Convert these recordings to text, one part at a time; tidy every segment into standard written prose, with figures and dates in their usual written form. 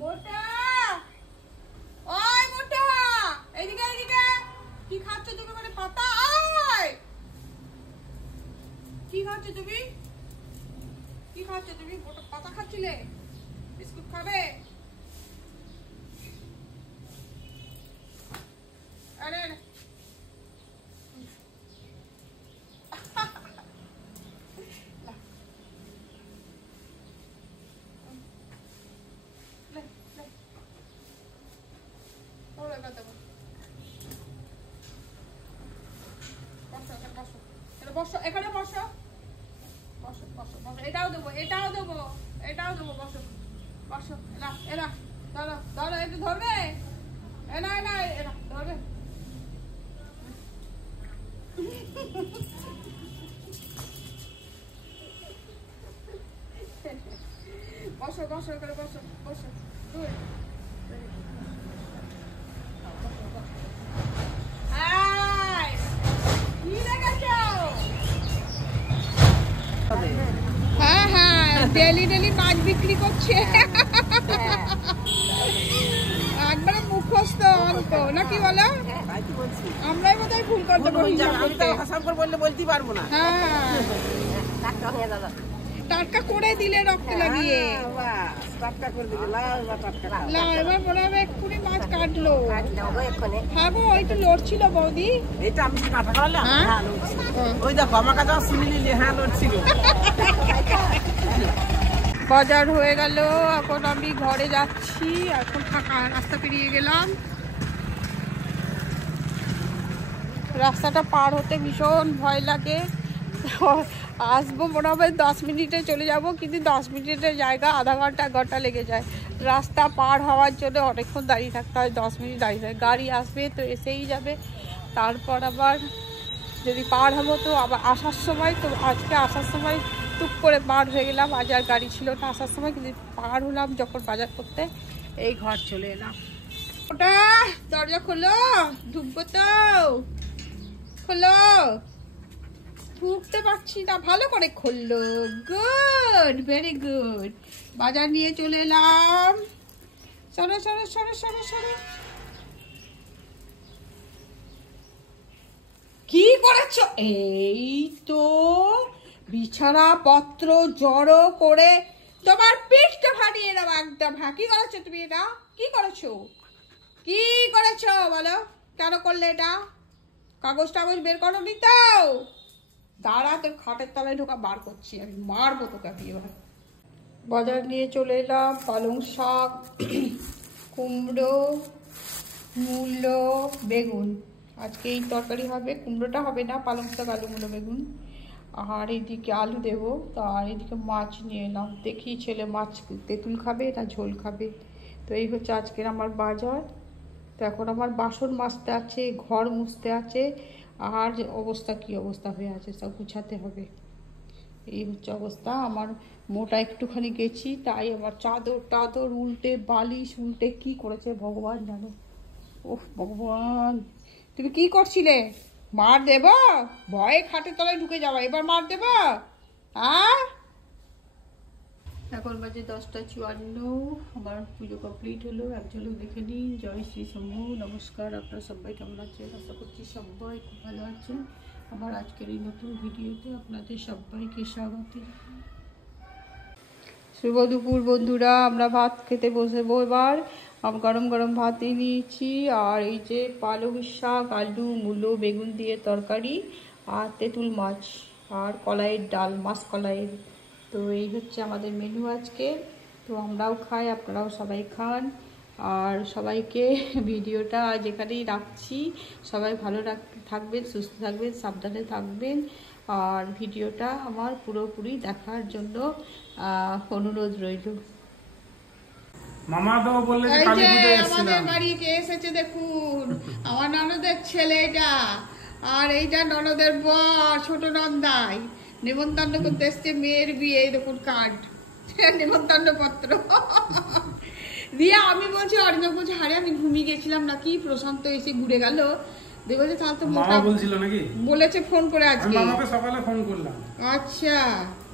মোটা ওই মোটা এদিকে এদিকে কি খাচ্ছ তুমি মানে পাতা ওই কি খাচ্ছ তুমি মোটা পাতা খাচ্ছিলে বিস্কুট খাবে আরে বসো এখানে বসো বসো বসো বসো এটাও দেবো বসো বসো এরা ধরো ধরো একটু ধরবে এরা ধরবে বসো বসো এখানে বসো বসো হ্যাঁ হ্যাঁ ডেলি ডেলি মাছ বিক্রি করছে একবারে মুখস্থ অঙ্ক নাকি বলো আমরাই বোধহয় ভুল করতে বলতে পারবো না হ্যাঁ টাটকা করে দিলে রক্ত লাগিয়ে এবার মনে হবে এক্ষুনি মাছ কাটলো হ্যাঁ গো ওই তো লড়ছিল বৌদি বাজার হয়ে গেল এখন আমি ঘরে যাচ্ছি এখন ফাঁকা রাস্তা পেরিয়ে গেলাম রাস্তাটা পার হতে ভীষণ ভয় লাগে আসবো মনে হবে 10 মিনিটে চলে যাব কিন্তু 10 মিনিটের জায়গা আধা ঘন্টা 1 ঘন্টা লেগে যায় রাস্তা পার হওয়ার জন্য অনেকক্ষণ দাঁড়িয়ে থাকতে হয় 10 মিনিট দাঁড়িয়ে থাকে গাড়ি আসবে তো এসেই যাবে তারপর আবার যদি পার হবো তো আবার আসার সময় তো আজকে আসার সময় টুক করে পার হয়ে গেলাম আজ আর গাড়ি ছিল না আসার সময় কিন্তু পার হলাম যখন বাজার করতে এই ঘর চলে এলাম ওটা দরজা খোলো ঢুকবো তো খোলো ঢুকতে পারছি না ভালো করে খুললো গুড ভেরি গুড বাজার নিয়ে চলে এলাম সরো সরো সরো সরো সরো কি করেছো এই তো বিছানা পত্র জড়ো করে তোমার পিঠটা ফাটিয়ে দাও একদম হ্যাঁ কি করেছো তুমি এটা কি করেছো বলো কেন করলে এটা কাগজ টাগজ বের করো নি তো দাঁড়া তোর খাটের তলায় ঢোকা বার করছি আমি মারবো তোকে আমি এবার বাজার নিয়ে চলে এলাম পালং শাক কুমড়ো মূলো বেগুন আজকে এই তরকারি হবে কুমড়োটা হবে না পালং শাক আলু মূলো বেগুন আর এইদিকে আলু দেবো আর এইদিকে মাছ নিয়ে এলাম দেখি ছেলে মাছ তেঁতুল খাবে না ঝোল খাবে তো এই হচ্ছে আজকের আমার বাজার তো এখন আমার বাসন মাজতে আছে ঘর মুছতে আছে আর অবস্থা কি অবস্থা হয়ে আছে সব গুছাতে হবে এই হচ্ছে অবস্থা আমার মোটা একটুখানি গেছি তাই আমার চাদর উল্টে বালিশ উল্টে কি করেছে ভগবান জানো ওহ ভগবান তুমি কি করছিলে মার দেব ভয়ে খাটের তলায় ঢুকে যাওয়া এবার মার দেব এখন বাজে 10:54 আমার পুজো কমপ্লিট হলো এক ঝলক দেখে নিন জয় শ্রী শম্ভু নমস্কার আপনারা সবাই কেমন আছেন আশা করছি সবাই খুব ভালো আছেন আমার আজকের এই নতুন ভিডিওতে আপনাদের সবাইকে স্বাগত শুভ দুপুর বন্ধুরা আমরা ভাত খেতে বসবো এবার গরম গরম ভাত নিয়েছি আর এই যে পালং শাক আলু মূলো বেগুন দিয়ে তরকারি আর তেঁতুল মাছ আর কলাইয়ের ডাল মাছ কলাইয়ের তো এই হচ্ছে আমাদের মেনু আজকে তো আমরাও খাই আপনারাও সবাই খান আর সবাইকে ভিডিওটা আজ এখানেই রাখছি সবাই ভালো থাকবেন সুস্থ থাকবেন সাবধানে থাকবেন আর ভিডিওটা আমার পুরোপুরি দেখার জন্য অনুরোধ রইল মামা তো বললে যে কালী পূজায় এসেছিলাম আমাদের বাড়ি কে এসেছে দেখুন আমার ননদের ছেলে এটা আর এইটা ননদের বর ছোট নন্দাই নিমন্ত্রণ করতে এসছে মেয়ের বিয়ে দেখুন কার্ড নিমন্ত্রণ পত্র দিয়ে আমি বলছি অরিন্দম বলছি আরে আমি ঘুমিয়ে গেছিলাম নাকি প্রশান্ত এসে ঘুরে গেল দেখো যে তাহলে তো মামা বলছিল নাকি বলেছে ফোন করে আজকে আমি মামাকে সকালে ফোন করলাম আচ্ছা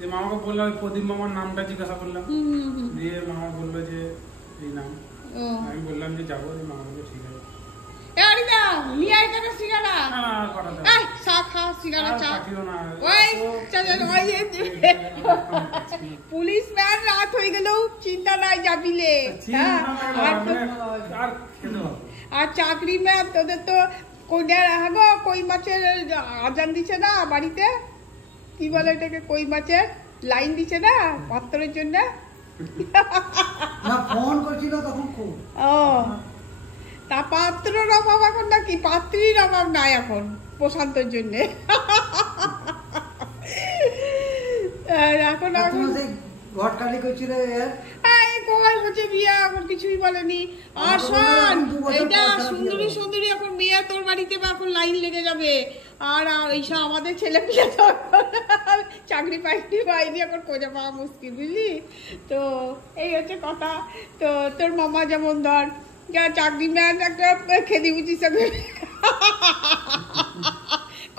যে মামাকে বললাম প্রদীপ মামার নামটা জিজ্ঞাসা করলাম দিয়ে মামা বললো যে এই নাম। ও আমি বললাম যে যাবো, মা বললো ঠিক আছে। আরে না নিয়ে আয় কেন সিঙ্গারা? না না আর কটা দাও। এই চা খা, সিঙ্গারা আর চা। পাঠিও না। ওই পুলিশ ম্যান রাত হয়ে গেলেও চিন্তা নাই, যাবিলে। হ্যাঁ, আর আর খেতে হবে। আর চাকরি ম্যান তোদের তো কই মাছের আজান দিচ্ছে না বাড়িতে, কি বলে এটাকে, কই মাছের লাইন দিচ্ছে না পাত্রের জন্য। না ফোন করছিল তখন খুব। ও তা পাত্রর অভাব এখন নাকি, পাত্রীর অভাব নাই এখন প্রশান্তর জন্যে। এখন এখন তোমার সেই ঘটকালি করছিল এর কোথায় হচ্ছে বিয়ে, এখন কিছুই বলেনি। আর শোন, এইটা সুন্দরী সুন্দরী এখন বিয়ে তোর বাড়িতে বা এখন লাইন লেগে যাবে। আর এইসব আমাদের ছেলে পিলে তো চাকরি পাইনি এখন খোঁজা পাওয়া মুশকিল, বুঝলি তো। এই হচ্ছে কথা। তো তোর মামা যেমন ধর চাকরি ম্যান একটা খেদি বুঝিস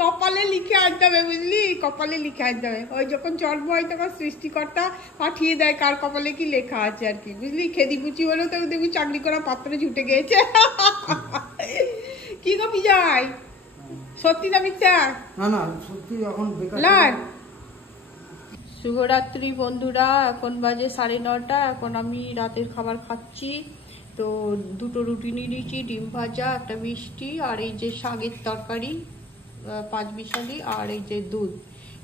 কপালে লিখে আনতে হবে, বুঝলি, কপালে লিখে আনতে হবে। ওই যখন জন্ম হয় তখন সৃষ্টিকর্তা পাঠিয়ে দেয় কার কপালে কি লেখা আছে আর কি, বুঝলি। খেদি বুচি হলেও তো দেখবি চাকরি করা পাত্রে ছুটে গিয়েছে। কি গো বিজয়, সত্যি না মিথ্যা? না না সত্যি এখন বেকার। শুভরাত্রি বন্ধুরা, এখন বাজে 9:30। এখন আমি রাতের খাবার খাচ্ছি। তো 2টো রুটি নিয়ে নিয়েছি, ডিম ভাজা, একটা মিষ্টি, আর এই যে শাকের তরকারি 5 মিশালি, আর এই যে দুধ।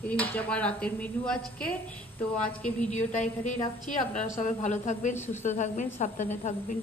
এই হচ্ছে আমার রাতের মেনু আজকে। তো আজকে ভিডিওটা এখানেই রাখছি। আপনারা সবাই ভালো থাকবেন, সুস্থ থাকবেন, সাবধানে থাকবেন।